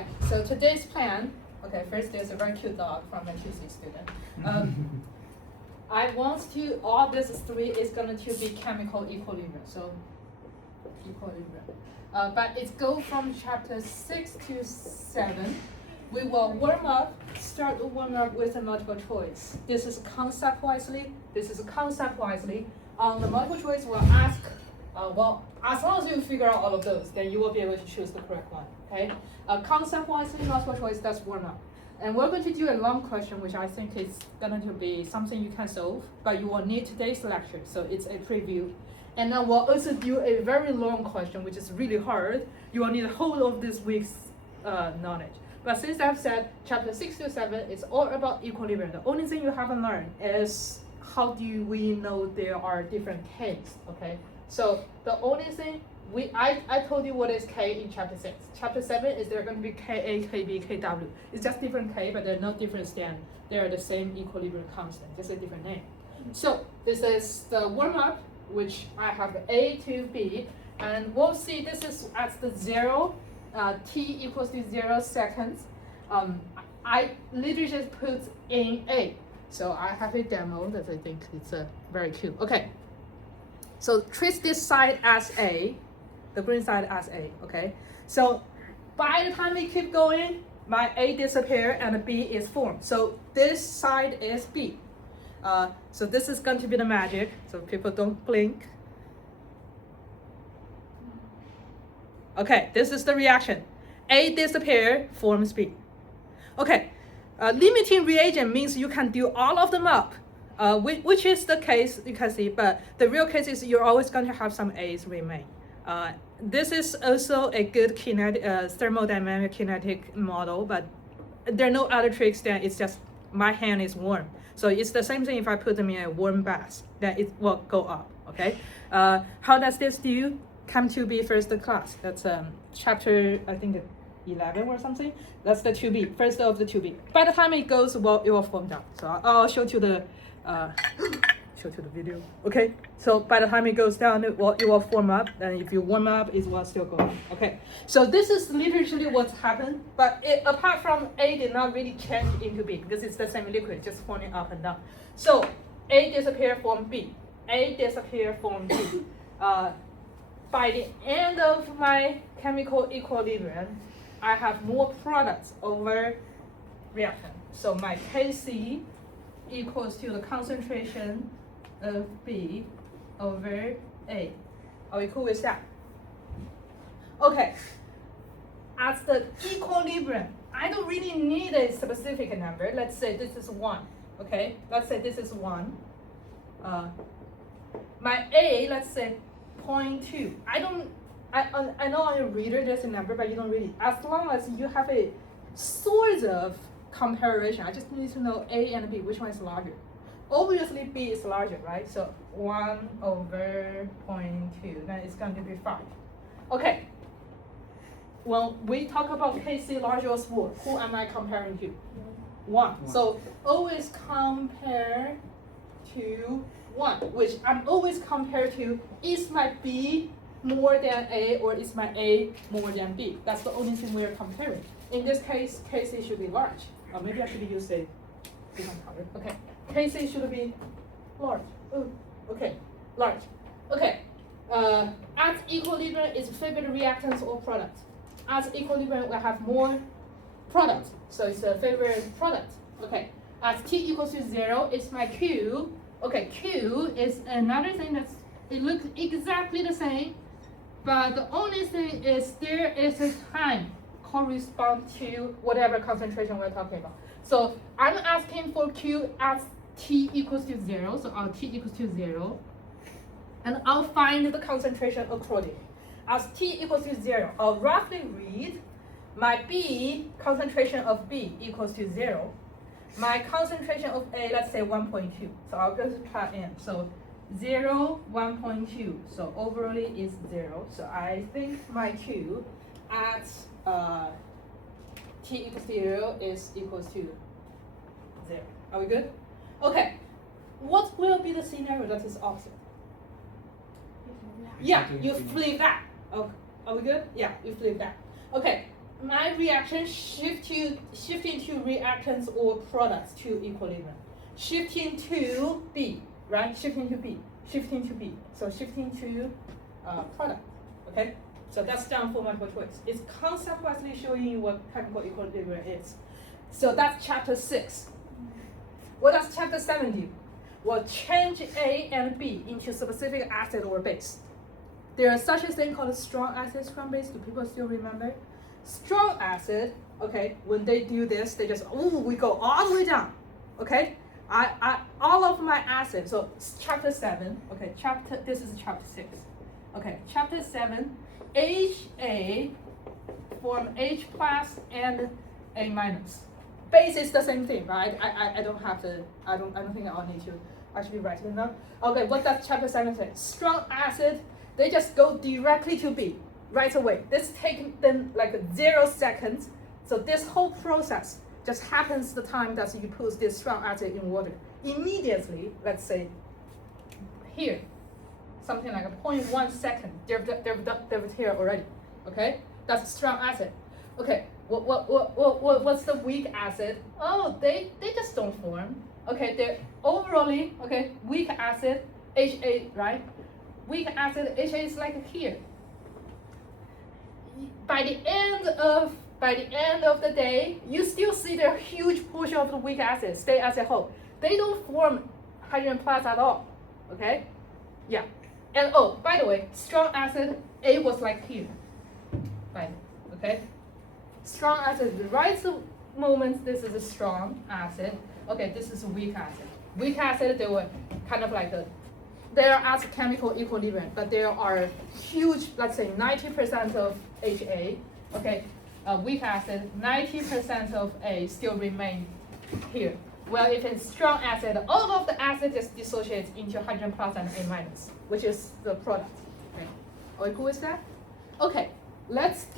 Right, so today's plan, okay, first there's a very cute dog from a QC student. I want to, all this three is going to be chemical equilibrium, so equilibrium. But it's go from chapter 6 to 7. We will start to warm up with a multiple choice. This is concept-wisely. On the multiple choice, we'll ask, well, as long as you figure out all of those, then you will be able to choose the correct one, okay? Concept-wisely, multiple choice, that's warm up. And we're going to do a long question, which I think is going to be something you can solve, but you will need today's lecture, so it's a preview. And then we'll also do a very long question, which is really hard. You will need the whole of this week's knowledge. But since I've said chapter 6 to 7 is all about equilibrium, the only thing you haven't learned is how do we know there are different K's, okay? So the only thing, I told you what is K in chapter 6. Chapter 7 is there going to be Ka, Kb, Kw. It's just different K, but they're no different than they're the same equilibrium constant, just a different name. So this is the warm-up, which I have A to B, and we'll see this is at the 0, t equals to 0 seconds. I literally just put in A. So I have a demo that I think it's very cute. Okay, so treat this side as A, the green side as A, okay? So by the time we keep going, my A disappear and B is formed. So this side is B. So this is going to be the magic, so people don't blink. Okay, this is the reaction. A disappear, forms B. Okay, limiting reagent means you can do all of them up, which is the case, you can see, but the real case is you're always going to have some A's remain. This is also a good thermodynamic kinetic model, but there are no other tricks than it's just my hand is warm. So it's the same thing if I put them in a warm bath, then it will go up, okay? How does this do? Come to be first class. That's chapter, I think 11 or something. That's the 2B, first of the 2B. By the time it goes, well, it will form down. So I'll show you the video. Okay, so by the time it goes down, it will form up. And if you warm up, it will still go up. Okay, so this is literally what's happened. But apart from A did not really change into B because it's the same liquid, just forming up and down. So A disappear, form B. A disappear, form B. By the end of my chemical equilibrium, I have more products over reaction. So my Kc equals to the concentration of B over A. Are we cool with that? Okay. At the equilibrium, I don't really need a specific number. Let's say this is 1. Okay? Let's say this is 1. My A, let's say 0.2. I know on your reader there's a number, but you don't really. As long as you have a sort of comparison, I just need to know A and B, which one is larger. Obviously B is larger, right? So 1 over 0.2, then it's going to be 5. Okay. When we talk about Kc larger or small, who am I comparing to? 1. So always compare to 1, which I'm always compared to, is my B more than A or is my A more than B? That's the only thing we're comparing. In this case, Kc should be large. Or maybe I should use a different color. Okay, Kc should be large. Ooh. Okay, large. Okay, at equilibrium is favorite reactants or products. At equilibrium, we have more products, so it's a favorite product. Okay, at T equals to 0, it's my Q. Okay, Q is another thing it looks exactly the same, but the only thing is there is a time correspond to whatever concentration we're talking about. So I'm asking for Q at T equals to 0, so I'll T equals to 0, and I'll find the concentration accordingly. As T equals to 0, I'll roughly read my B, concentration of B equals to 0. My concentration of A, let's say 1.2. So I'll just plug in. So 0, 1.2. So overall is 0. So I think my Q at T equals to 0 is equals to 0. Are we good? Okay. What will be the scenario that is opposite? Yeah, you flip that. Okay. Are we good? Yeah, you flip that. Okay. my reaction shifting to reactants or products to equilibrium. Shifting to B, right? Shifting to B. So shifting to product, okay? So that's done for multiple choice. It's conceptually showing you what chemical equilibrium is. So that's chapter 6. What does chapter 7 do? Well, change A and B into specific acid or base. There is such a thing called a strong acid, strong base. Do people still remember? Strong acid, okay, when they do this, they just, we go all the way down, okay? All of my acids, so chapter 7, okay, this is chapter 6. Okay, chapter 7, HA form H plus and A minus. Base is the same thing, right? I don't have to, I don't think I'll need to actually write it down. Okay, what does chapter 7 say? Strong acid, they just go directly to B right away. This takes them like 0 seconds. So this whole process just happens the time that you put this strong acid in water. Immediately, let's say here, something like a 0.1 second, they're here already. Okay, that's strong acid. Okay, what's the weak acid? Oh, they just don't form. Okay, they're overally, okay, weak acid, HA, right? Weak acid, HA is like here. By the end of the day, you still see the huge portion of the weak acid stay as a whole. They don't form hydrogen plus at all. Okay? Yeah. And oh, by the way, strong acid, A was like here. Right. Okay? Strong acid, the right moment, this is a strong acid. Okay, this is a weak acid. Weak acid, they were kind of like they are at chemical equilibrium, but there are huge, let's say 90% of HA, okay, weak acid, 90% of A still remain here. Well, if it's strong acid, all of the acid just dissociates into hydrogen plus and A minus, which is the product. Okay. Are you cool with that? Okay, let's